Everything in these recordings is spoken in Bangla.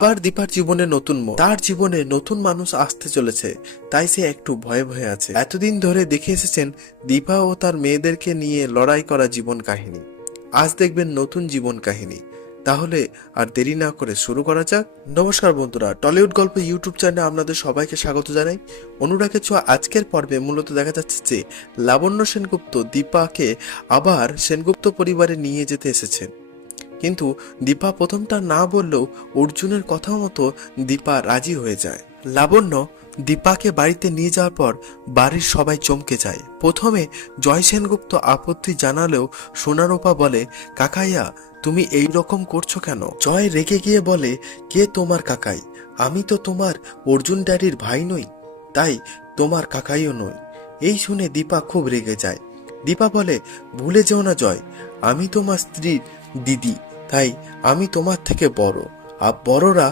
আবার দীপার জীবনে নতুন মোড়, তার জীবনে নতুন মানুষ আসতে চলেছে, তাই সে একটু ভয়ে ভয়ে আছে। এতদিন ধরে দেখে এসেছেন দীপা ও তার মেয়েদেরকে নিয়ে লড়াই করা জীবন কাহিনী, আজ দেখবেন নতুন জীবন কাহিনী। তাহলে আর দেরি না করে শুরু করা যাক। নমস্কার বন্ধুরা, টলিউড গল্প ইউটিউব চ্যানেলে আপনাদের সবাইকে স্বাগত জানাই। অনুরাগের ছোঁয়া আজকের পর্বে মূলত দেখা যাচ্ছে যে লাবণ্য সেনগুপ্ত দীপাকে আবার সেনগুপ্ত পরিবারে নিয়ে যেতে এসেছেন, কিন্তু দীপা প্রথমটা না বললেও অর্জুনের কথা মতো দীপা রাজি হয়ে যায়। লাবণ্য দীপাকে বাড়িতে নিয়ে যাওয়ার পর বাড়ির সবাই চমকে যায়। প্রথমে জয় সেনগুপ্ত আপত্তি জানালেও সোনারূপা বলে, কাকাইয়া তুমি এই রকম করছো কেন? জয় রেগে গিয়ে বলে, কে তোমার কাকাই? আমি তো তোমার অর্জুন ড্যাডির ভাই নই, তাই তোমার কাকাইও নই। এই শুনে দীপা খুব রেগে যায়। দীপা বলে, ভুলে যেও না জয়, আমি তোমার স্ত্রীর দিদি, তাই আমি তোমার থেকে বড়, আর বড়রা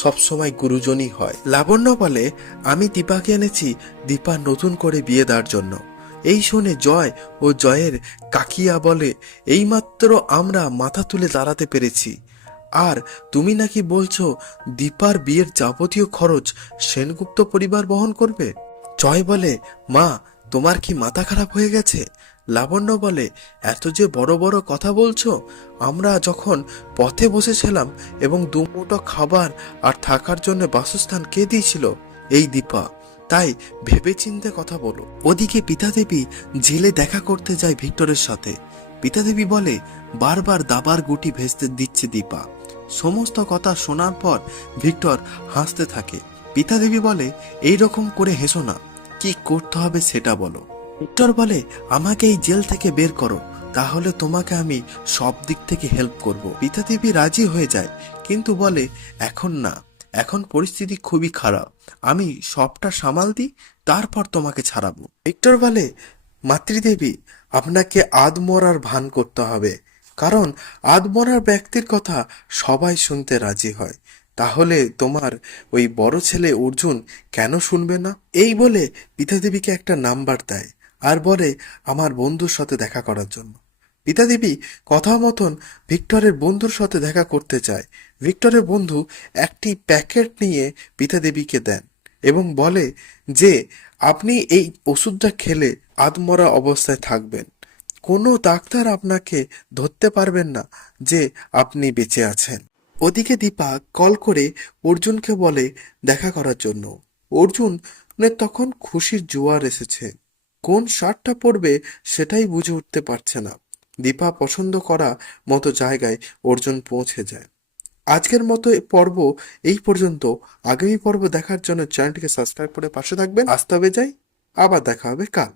সবসময় গুরুজনই হয়। লাবণ্য বলে, আমি দীপাকে এনেছি দীপা নতুন করে বিয়ে দেওয়ার জন্য। এই শুনে জয় ও জয়ের কাকিয়া বলে, এইমাত্র আমরা মাথা তুলে দাঁড়াতে পেরেছি, আর তুমি নাকি বলছো দীপার বিয়ের যাবতীয় খরচ সেনগুপ্ত পরিবার বহন করবে? জয় বলে, মা তোমার কি মাথা খারাপ হয়ে গেছে? লাবণ্য বলে, এত যে বড় বড় কথা বলছো, আমরা যখন পথে বসেছিলাম এবং দুমুঠো খাবার আর থাকার জন্য বাসস্থান কে দিয়েছিল? এই দীপা, তাই ভেবেচিন্তে কথা বলো। ওদিকে পিতাদেবী জেলে দেখা করতে যায় ভিক্টরের সাথে। পিতাদেবী বলে, বারবার দাবার গুটি ভেস্তে দিচ্ছে দীপা। সমস্ত কথা শোনার পর ভিক্টর হাসতে থাকে। পিতাদেবী বলে, এই রকম করে হেসো না, কি করতে হবে সেটা বলো। ভিক্টর বলে, আমাকে এই জেল থেকে বের করো, তাহলে তোমাকে আমি সব দিক থেকে হেল্প করব। পিতাদেবী রাজি হয়ে যায়, কিন্তু বলে, এখন না, এখন পরিস্থিতি খুবই খারাপ, আমি সবটা সামাল দিই, তারপর তোমাকে ছাড়াবো। ভিক্টর বলে, মাতৃদেবী আপনাকে আদমরার ভান করতে হবে, কারণ আদমরার ব্যক্তির কথা সবাই শুনতে রাজি হয়, তাহলে তোমার ওই বড় ছেলে অর্জুন কেন শুনবে না? এই বলে পিতাদেবীকে একটা নাম্বার দেয় আর বলে আমার বন্ধুর সাথে দেখা করার জন্য। পিতাদেবী কথা মতন ভিক্টরের বন্ধুর সাথে দেখা করতে চায়। ভিক্টরের বন্ধু একটি প্যাকেট নিয়ে পিতাদেবীকে দেন এবং বলে যে আপনি এই ওষুধটা খেলে আধমরা অবস্থায় থাকবেন, কোনো ডাক্তার আপনাকে ধরতে পারবেন না যে আপনি বেঁচে আছেন। ওদিকে দীপা কল করে অর্জুনকে বলে দেখা করার জন্য। অর্জুনের তখন খুশির জোয়ার এসেছে, কোন শার্টটা পরবে সেটাই বুঝে উঠতে পারছে না। দীপা পছন্দ করা মতো জায়গায় অর্জুন পৌঁছে যায়। আজকের মতো পর্ব এই পর্যন্ত। আগামী পর্ব দেখার জন্য চ্যানেলটিকে সাবস্ক্রাইব করে পাশে থাকবেন। আসতে হবে যাই, আবার দেখা হবে কাল।